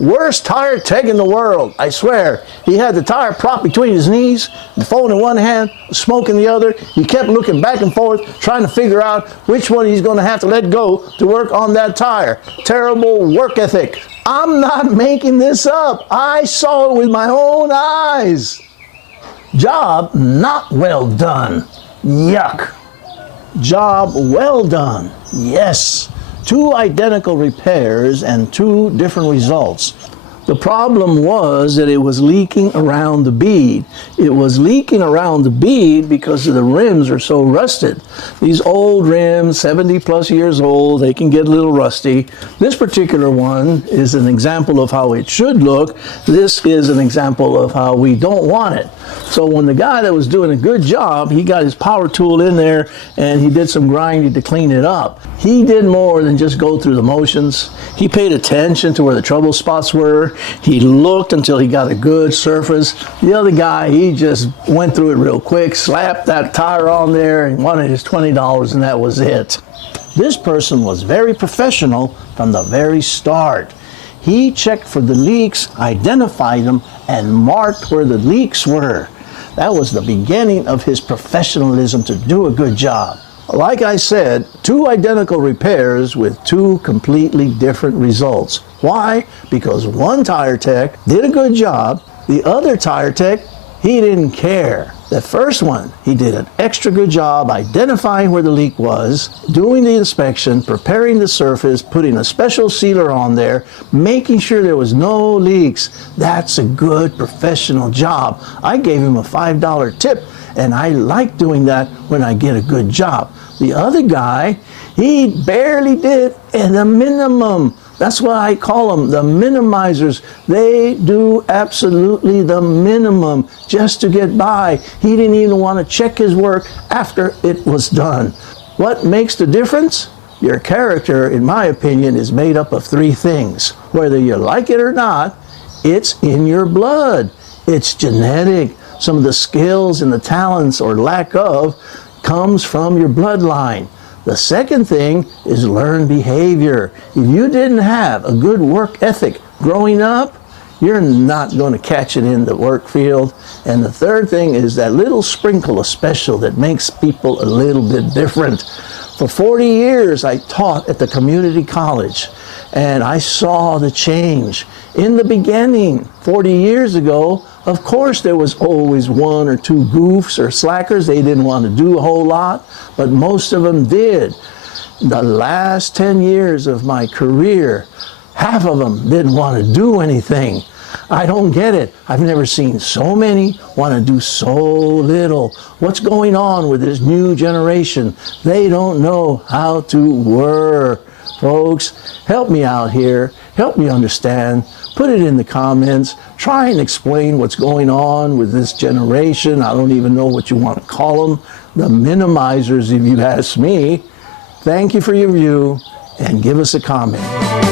Worst tire tech in the world, I swear. He had the tire propped between his knees, the phone in one hand, smoke in the other. He kept looking back and forth, trying to figure out which one he's going to have to let go to work on that tire. Terrible work ethic. I'm not making this up. I saw it with my own eyes. Job not well done. Yuck. Job well done. Yes. 2 identical repairs and 2 different results. The problem was that it was leaking around the bead. It was leaking around the bead because the rims are so rusted. These old rims, 70 plus years old, they can get a little rusty. This particular one is an example of how it should look. This is an example of how we don't want it. So when the guy that was doing a good job, he got his power tool in there and he did some grinding to clean it up. He did more than just go through the motions. He paid attention to where the trouble spots were. He looked until he got a good surface. The other guy, he just went through it real quick, slapped that tire on there and wanted his $20 and that was it. This person was very professional from the very start. He checked for the leaks, identified them, and marked where the leaks were. That was the beginning of his professionalism to do a good job. Like I said, 2 identical repairs with 2 completely different results. Why? Because one tire tech did a good job, the other tire tech, he didn't care. The first one, he did an extra good job identifying where the leak was, doing the inspection, preparing the surface, putting a special sealer on there, making sure there was no leaks. That's a good professional job. I gave him a $5 tip, and I like doing that when I get a good job. The other guy, he barely did the minimum. That's why I call them the minimizers. They do absolutely the minimum just to get by. He didn't even want to check his work after it was done. What makes the difference? Your character, in my opinion, is made up of 3 things. Whether you like it or not, it's in your blood. It's genetic. Some of the skills and the talents or lack of comes from your bloodline. The second thing is learned behavior. If you didn't have a good work ethic growing up, you're not going to catch it in the work field. And the third thing is that little sprinkle of special that makes people a little bit different. For 40 years, I taught at the community college, and I saw the change. In the beginning, 40 years ago, of course there was always 1 or 2 goofs or slackers. They didn't want to do a whole lot, but most of them did. The last 10 years of my career, half of them didn't want to do anything. I don't get it. I've never seen so many want to do so little. What's going on with this new generation? They don't know how to work. Folks, help me out here. Help me understand. Put it in the comments. Try and explain what's going on with this generation. I don't even know what you want to call them. The minimizers, if you ask me. Thank you for your view, and give us a comment.